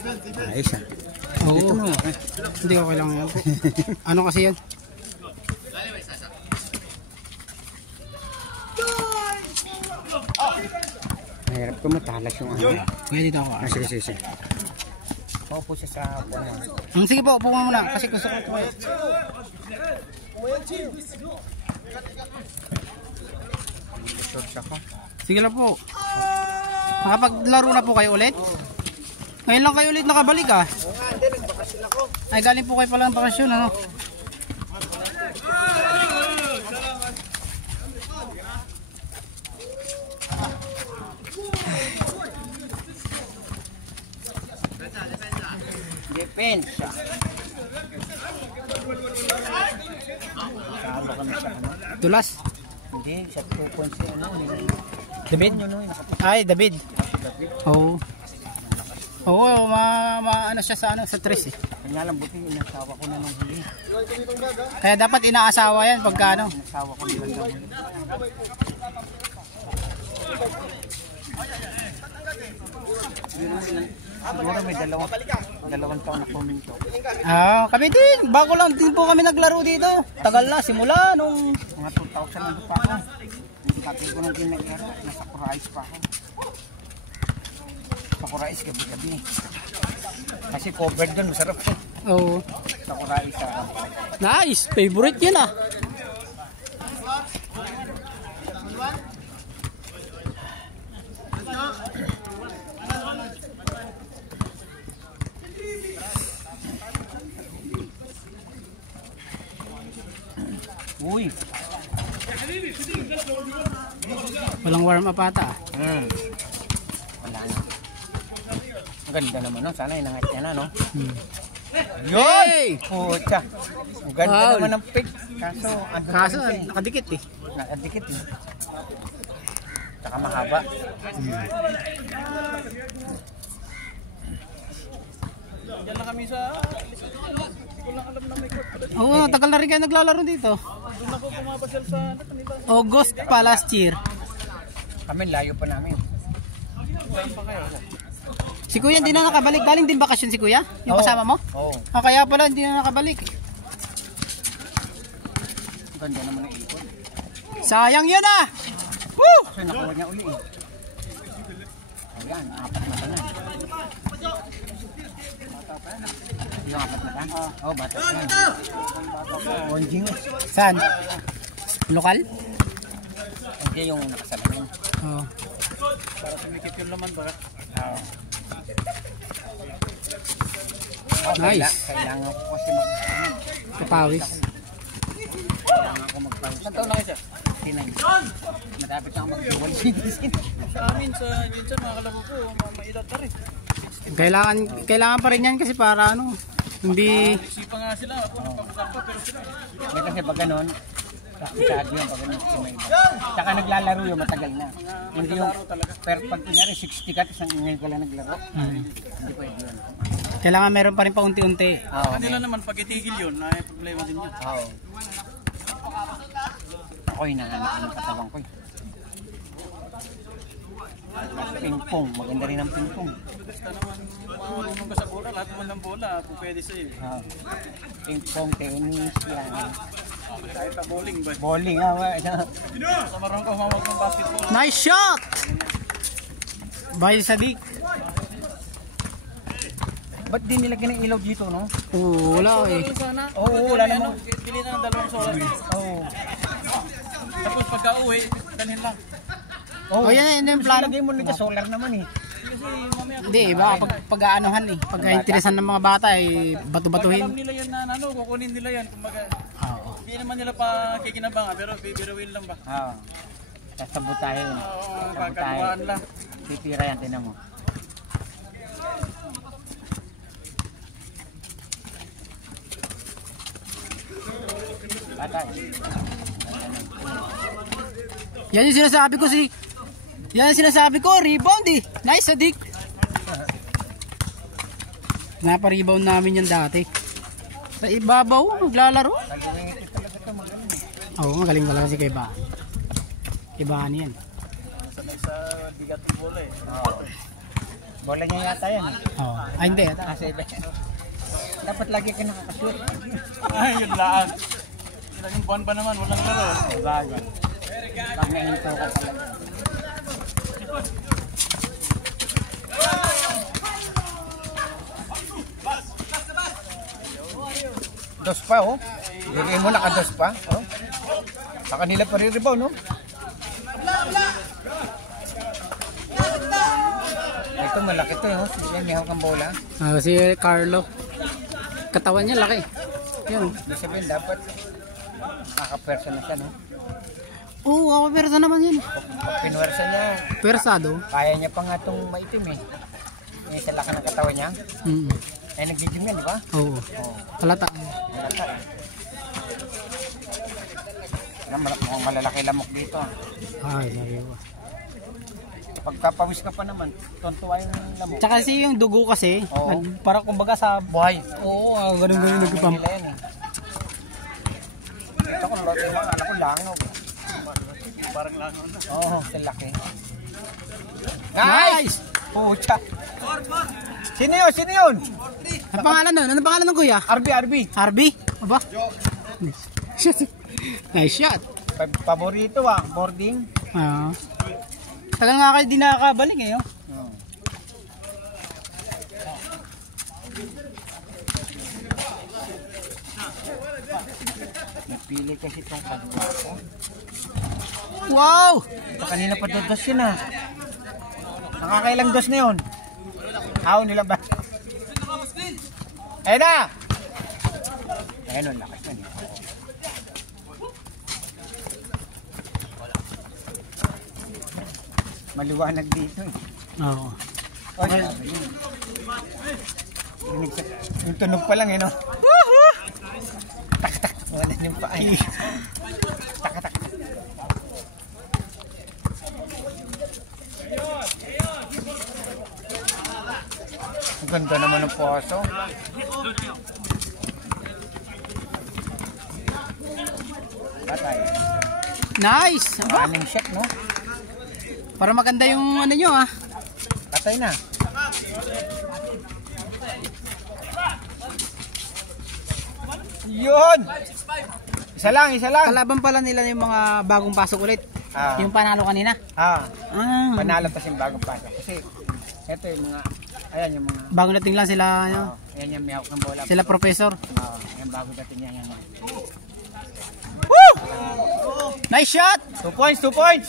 Ayos ah. Oo. Dito mo. Hindi okay lang yan po. Ano kasi yan? Mahirap ko matalas yung ano. Kaya dito ako. Sige, sige, sige. Paupo siya sa puno. Sige po, upo muna kasi gusto ko po. Sige lang po. Makapaglaro na po kayo ulit? Ngayon lang kayo ulit nakabalik ah. Ay galing po kayo pala ng bakasyon ano? Depensa. Kasama kami sa ano? Dulas? Hindi, sa 2.0 ano. David? Ay, David. Oo. Oo, ano siya sa ano sa tres eh. Kanya lang buti inasawa ko na nung huli. Kaya dapat inaasawa yan pagka ano. Inasawa ko nila nung huli. Siguro may dalawang taon na puminto. Ah, kami din. Bago lang din po kami naglaro dito. Tagal na, simula nung Mga 2,000 na pa ako. Dati ko nang ginagaro, nasa Kurais pa ako. Sa Kurais gabi-gabi. Kasi covered doon, masarap siya. oh. Sa Kurais sa Nice, favorite yun ah. Uy! Walang warm up ata ah. Wala na. Ang ganda naman no, sana inangat niya na no. Yun! Pucha! Ang ganda Wow. naman ng pick. Kaso Nakadikit eh. nakadikit eh. Tsaka mahaba. Diyan na kami sa... Hindi ko lang alam na may court. Oo, tagal na rin kayo naglalaro dito. Doon ako pumapasyal sa kanila. August pa last year. Kami layo pa namin. Saan pa kayo? Si Kuya hindi na nakabalik. Galing din bakasyon si Kuya? Yung kasama mo? Oo. Ah, kaya pala hindi na nakabalik. Ang ganda naman ng ikot. Sayang yun ah! Woo! Kasi nakuha niya uli eh. Ayan, 4 na tanan. Yung 4 na tanan? Oo, bata pa yan. Bonjing eh. Saan? Lokal? Hindi yung nakasalamin. Oo. Para sumikip yung laman ba? Nice. Kailangan ko kasi Kapawis. kailangan ko magpawis. Ilan taon na kayo, sir? Tinay. Matapit na ako mag-dual citizen. Sa amin, sa minsan mga kalabo ko, may edad na rin. Kailangan pa rin yan kasi para ano, hindi... Isipa nga sila, ako nagpapasap pa, pero sila. Hindi kasi pag ganun, praktisado yun pag ganun si may iba. Tsaka naglalaro yun, matagal na. Hindi yung, pero pag kunyari 60 ka, isang ngayon ka lang naglaro, hindi pwede yun. Kailangan meron pa rin pa unti-unti. Oo. Kanila naman, pag itigil yun, ay problema din yun. Oo. Ako hinahanap ng katawan ko eh. Ping-pong, maganda rin ang ping-pong. Basta naman, marunong ka sa bola, lahat naman ng bola, kung pwede sa'yo. Ping-pong, tennis, yan. Kahit na bowling ba? Bowling, ah. Sa marunong ka humawag ng basketball. Nice shot! Bay Sadik. Ba't di nilagyan ng ilaw dito, no? Oo, wala eh. Sana, Oo, wala naman. Bili na ng 2 solar. Oo. Tapos pagka uwi, dalhin lang. Oh, yan yung plano. Lagay mo nito, solar naman eh. Kasi mamaya, Hindi, iba pag-aanuhan eh. Pagka-interesan ng mga bata eh, pag batu-batuhin. alam nila yan na ano, kukunin nila yan. Kumbaga, Oo. hindi naman nila pa kikinabangan, pero bibiruin lang ba? Oo. Sasabutahin. Oo, pagkatuwaan lang. Titira yan, tinan mo. Patay. Yan yung sinasabi ko yan yung sinasabi ko, rebound eh. Nice, Sadik. Napa-rebound namin yan dati. Sa ibabaw, maglalaro. Oo, magaling talaga si Kebaan. Kebaan yan. Sanay sa bigat ng bola eh. Bola niya yata yan eh. Oh. Ay, hindi. Ah, 7. Dapat lagi ka nakakashoot. Ay, yun lang. Ilang buwan pa naman, walang laro. Bagay. Pag nahinto ka talaga. Dos pa oh. Bigay mo naka-dos pa. Oh. Sa kanila pa rin rebound no? Ito malaki to oh. Yan may hawak ang bola. Si Carlo. Katawan niya laki. Yan. Ibig sabihin dapat kaka-persa na siya no? Oo, ako persa naman yan. Pag pinwersa niya, Persado. kaya niya pa nga itong maitim eh. Yung sa laki ng katawan niya. Ay nag-gym yan di ba? Oo. Oo. Halata. Malata eh. Mukhang malalaki lamok dito. Ay, sabi ko. Pagkapawis ka pa naman, tontuwa yung lamok. Tsaka kasi yung dugo kasi, Oo. parang kumbaga sa Buhay. Oo, ganun nagpapam. Nila yan eh. Ito kung lote mo, anak ko langaw. Parang langaw na. Oo, sa laki. Nice! Pucha! Sino yun? Sino yun? Ano pangalan nun? Ano pangalan ng kuya? RB. RB? Aba? Shot. Nice shot. Paborito ah, boarding. Ah. Tagal nga kayo di nakakabalik eh. Oh. Oo. Napili kasi itong kanina ko. Wow! Kanina pa dos yun ah. Nakakailang dos na yun. How nila ba? Ayun na! Ayun o, lakas na dito. Maliwanag dito eh. Oo. Okay. Yung tunog pa lang eh no? Tak tak. Wala yung pa ay. Tak tak. Ang ganda naman ng poso. Patay. Nice! Aba, Aning shot no? para maganda yung ano nyo ah. Patay na. Yun! Isa lang, isa lang. Kalaban pala nila yung mga bagong pasok ulit. Ah. Yung panalo kanina. Ah, Ah, panalo pa yung bagong pasok. Kasi, eto yung mga, ayan yung mga, bagong dating lang sila. Ano, ayan yung may hawak ng bola. sila professor. Ayan bagong dating yan. Woo! Nice shot! 2 points, 2 points!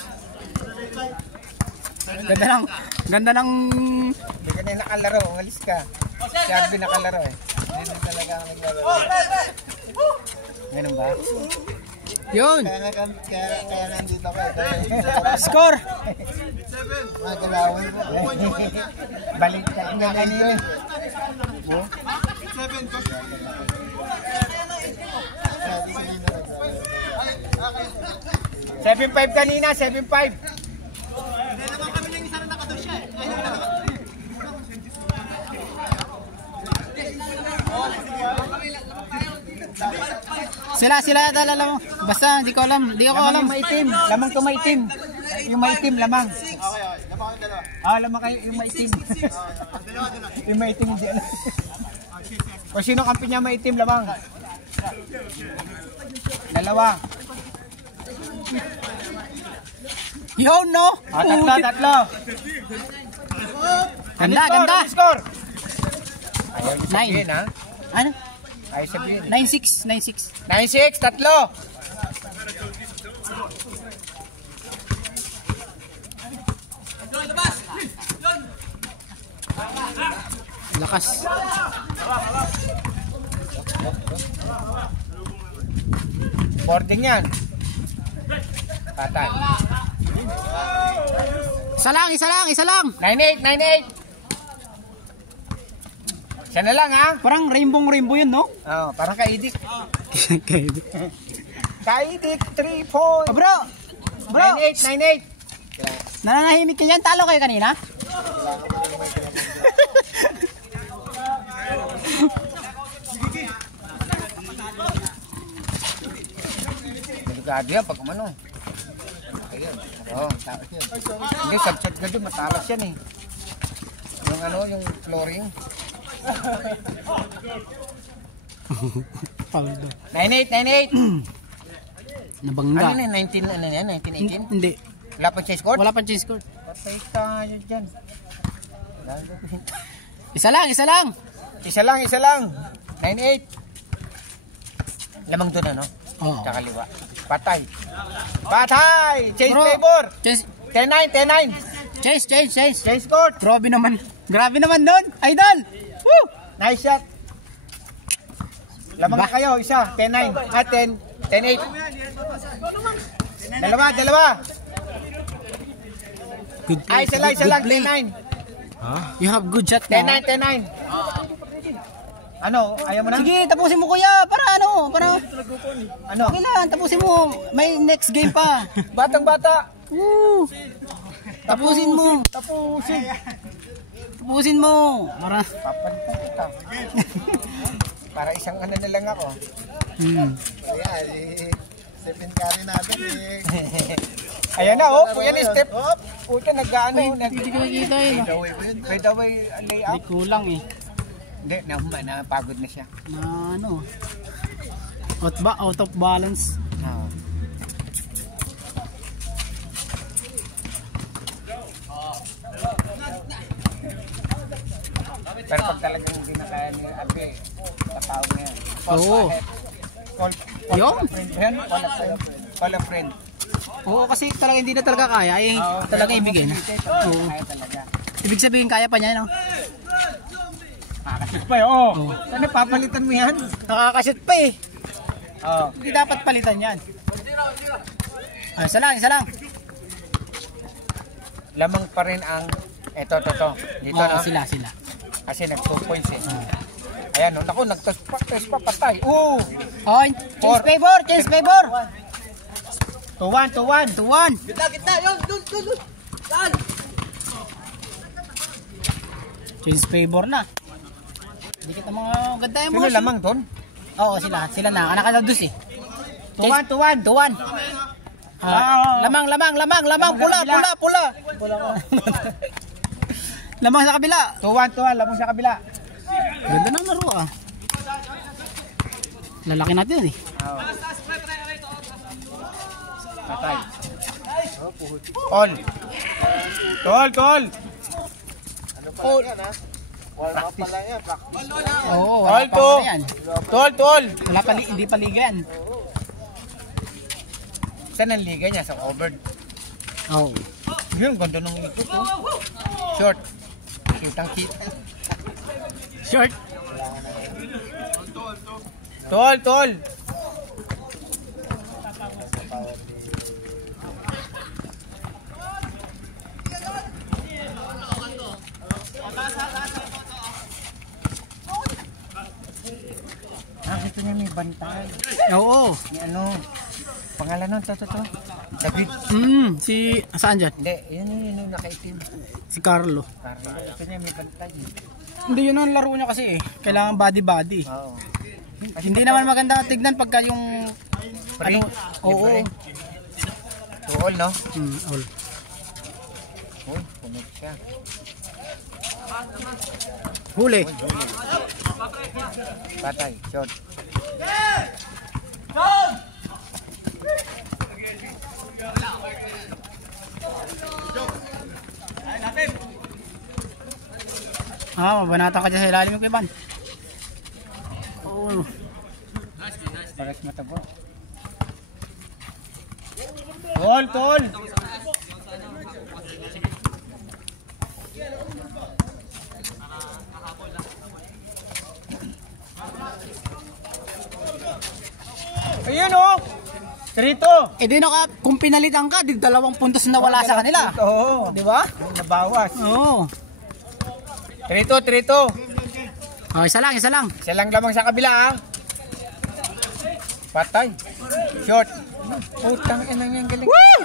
Ganda ng Hindi ka na nakalaro, umalis ka. Si Arby nakalaro eh. Hindi na talaga ang naglaro. Ganun ba? yun. Kaya nandito ka. Score! Magalawin mo. Balik ka na kanina yun. 7-5 kanina, 7-5. Sila dalala mo. Basta hindi ko alam. Hindi ko Lamang alam. yung maitim. Lamang to maitim. Yung maitim, lamang. Lamang kayo yung maitim. Yung maitim hindi alam. Kung sino kampi niya maitim, lamang. Dalawa. Yun no. Tatlo. Ganda, ganda. Score. Ayaw niyo 9. sabihin ha. Ano? Ayaw sabihin. 9-6. 9-6. 9-6, tatlo. Lakas. Boarding yan. Patay. Isa lang. 9-8, 9-8. Siya na lang ha. Parang rainbow yun no? Oh, parang kaidik. Okay. Kaidik, 3 points. Oh, bro. 9-8, 9-8. Nananahimik ka yan. Talo kayo kanina? Delikado yan pag umano. Ayun. Oo, taas yan. Hindi, sab-sab ka doon, matalas yan eh. Yung ano, yung flooring. Paldo. 98, 98. Nabangga. Ano na, 19, ano yan, 1918? Hindi. Wala pang chase court? Wala pang chase court. Patay tayo dyan. Isa lang, isa lang. Isa lang. 98. Lamang doon, ano? Oo. Sa kaliwa. Patay. Chase Bro, favor. Chase, 10-9. chase. Chase court. Grabe naman doon. Idol. Woo! Nice shot. Lamang Ba? na kayo, isa. 10-9. 10-8. Dalawa. Good play. Ay, isa lang. Good play. 10-9. You have good shot na. 10-9. Ano? Ayaw mo na? Sige, tapusin mo kuya. Para ano? Ano? Okay lang, tapusin mo. May next game pa. Batang-bata. Woo! Tapusin mo. Tapusin mo. Para. Papalitan kita. Para isang ano na lang ako. Ayan, 7 carry natin Ayan na, oh. Kuya ni step. Puta, nag-ano. Hindi ko nakita yun. Fade away Hindi layout. kulang eh. Hindi, napagod na siya. Na ano. Out of balance. Oo. Pero pag talagang hindi na kaya ni Albe, tapaw na yan. Oo. Yung? Call a friend. Oo, kasi talaga hindi na talaga kaya. Eh, talaga ibigay na. Oo. Kaya talaga. Ibig sabihin kaya pa niya, no? Nakakashoot pa yun. Oo. Ano, papalitan mo yan? Nakakashoot pa eh. Oo. Hindi dapat palitan yan. Ah, isa lang. Lamang pa rin ang ito. Dito, Oo, no? sila. Kasi nag 2 points eh. Ayan, no? Naku, nag-toss pa, patay. Oo! Oh, change favor. 2-1. 2-1. Gitna, yun, dun. Saan? Change favor na. Hindi kita mga ganda yung Sino mga lamang doon? Oo, sila na. Anak ka na dus eh. 2-1. 2-1. Lamang. Pula. Lamang sa kabila. 2-1, lamang sa kabila. Ganda ng laro ah. Lalaki natin eh. Patay. Tol. Warm up pa lang yan, practice. Oo, wala pa Tol. na yan. Tol. Wala pa, hindi pa liga yan. Saan ang liga niya? Sa covered. Oo. Yun, ganda nung ikot. Short. Kitang-kita. Short. Tol. Gusto niya may bantay. Oo. Ni ano? Pangalan nun, to. David. Saan dyan? Hindi, yun yung nakaitim. Si Carlo. Parang gusto niya may bantay. Hindi yun ang laro niya kasi eh. Kailangan body. Oo. Hindi naman maganda tignan pagka yung Free? oo. Libre? Tuol, no? All. Uy, punog siya. Huli. Patay, shot. Mabanata ka dyan sa ilalim yung kiban. Oo. Pares matabo. Tol. Ayun oh. 3-2. Di kung pinalitan ka, 2 puntos na wala sa kanila. Oo. Di ba? Nabawas. Oo. 3-2. Isa lang. Isa lang lamang sa kabila ah. Patay. Short. Putang ina niyan galing. Woo!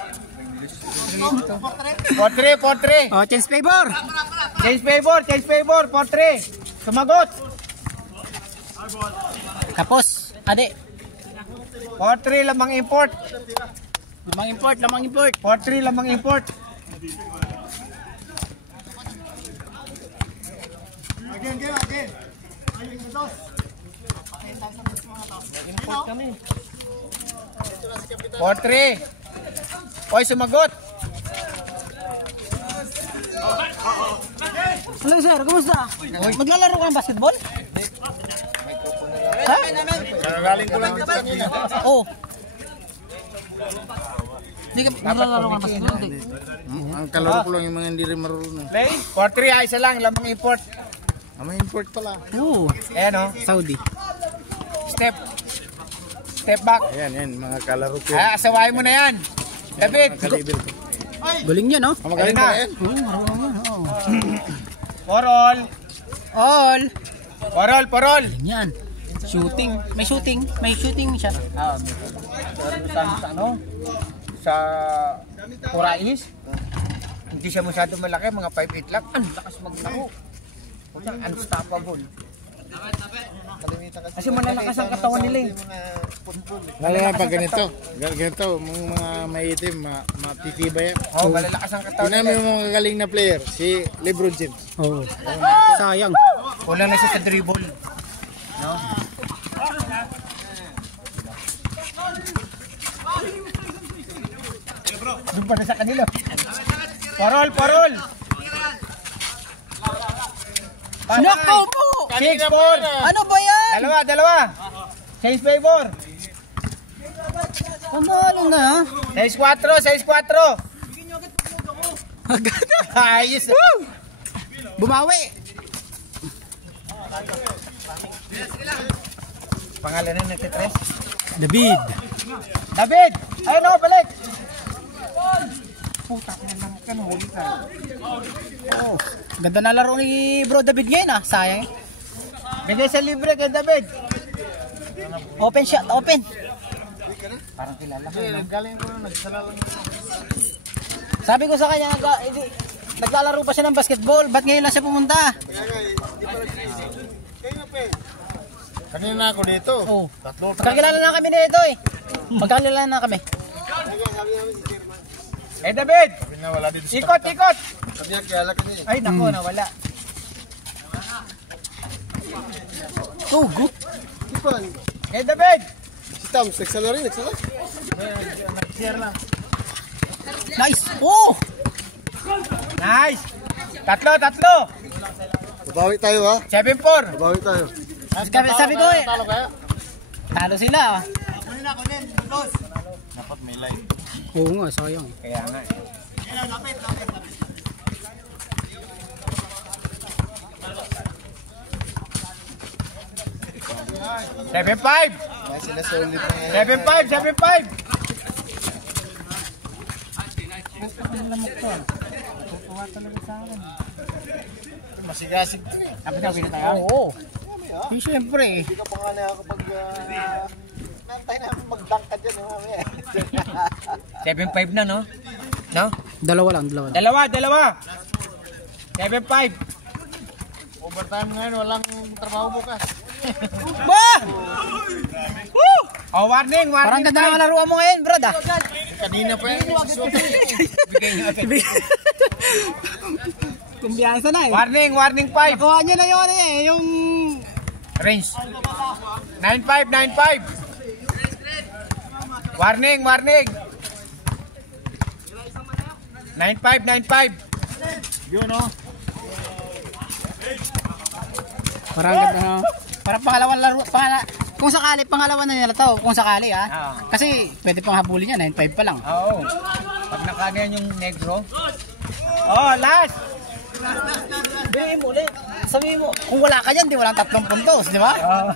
4-3. Oh, change favor. Change favor. 4-3. Sumagot. Tapos, ade. 4-3 lamang import. Lamang import. 4-3 lamang import. Import kami. 4-3. Oy, sumagot. Hello sir, kumusta? Maglalaro ka ng basketball? Ha? Galing ko lang dito kanina. Oo. Hindi ka maglalaro ka ng basketball? Hindi. Ang kalaro ko lang yung mga hindi rin marunong. Play. 4-3, isa lang. Lamang import. May import pala. Oo. Ayan o. Saudi. Step back. Ayan, mga kalaro ko. Asawain mo na yan. David. Kalibel ko. Galing yan, no? Magaling Ayun na. ba yan? Oo, marunong yan. Oo. For all. All. For all. Yan. Shooting. May shooting siya. Sa ano? Sa Purais. Hindi siya masyado malaki. Mga 5'8 lang. Ang lakas maglaro. Unstoppable. Kasi malalakas ang katawan nila eh. Lalo na pag ganito. Ganito, mga maitim, matitiba yan. Oh, malalakas ang katawan Tingnan mo nila. yung mga galing na player, si LeBron James. Oo. Sayang. Kulang na siya sa dribble. No? Doon pa na sa kanila. Parol! Nako po! 6-4! Ano ba yan? Dalawa! Change favor! Panalo na, ha? 6-4! Agad na. Ayos! Bumawi. Pangalan na nagtitres? David. David! Ayun ako, balik! Puta ka naman ka, huli ka. Oh, ganda na laro ni Bro David ngayon, ah. Sayang. Bigay sa libre kay David. Open shot, open. Parang kilala ko. Galing ko na, nagsala lang. Sabi ko sa kanya, naglalaro pa siya ng basketball. Ba't ngayon lang siya pumunta? Kanina ako dito. Oh. Tatlo. Magkakilala na kami nito, eh. Magkakilala na kami. Eh David! Wala dito sa Ikot! Sabi niya, kaya laki niya. Ay nako, nawala. Oh, good. Eh David! Si Tom, nagsala rin, nagsala. Nag-share lang. Nice. Oh! Nice! Tatlo! Babawi tayo ha. 7-4! Babawi tayo. Sabi ko, eh. Talo kaya? Talo sila, ah. Dapat may light. Oo nga, sayang. Kaya nga eh. Seven five! Kaya sila solid na ngayon. 7-5! Masigasig to eh. Tapos na, win tayo? Oo. Eh, siyempre, eh. Hindi ka pa nga na ako pag... Nantay na mag-dunk ka dyan mamaya. 7-5 na, no? No? Dalawa lang. Dalawa! 7-5! Overtime ngayon, walang trabaho bukas. Ba! Woo! Oh, warning! Parang ganda naman laruan mo ngayon, brad, ah. Kanina pa yan. Bigay nyo agad. Kumbiyansa na, eh. Warning 5! Nakuha niya na yun, eh. Yung... Range. 9-5! Warning! 9-5! Yun o. Parang ganda na. Parang pangalawang laro. Kung sakali, pangalawa na nila to. Kung sakali, ha. Oo. Kasi pwede pang habulin niya. 9-5 pa lang. Oo. Pag nakanian yung negro. Oh, last! Bigay mo ulit. Sabihin mo, kung wala ka dyan, di walang 3 puntos, di ba? Oh.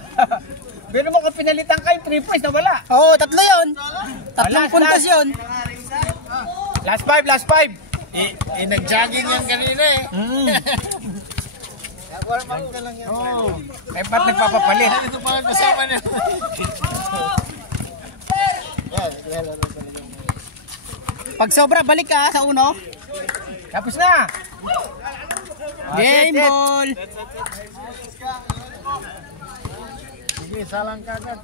Pero mo kung pinalitan kayo, 3 points na wala. Oo, 3 yun. 3 Last, puntos last. yun. Last 5! Nag-jogging yan kanina eh. Eh, ba't nagpapapalit? Ito pa ang kasama niya. Pag sobra, balik ka sa uno. Tapos na! Game set. ball. Sige, salang ka agad.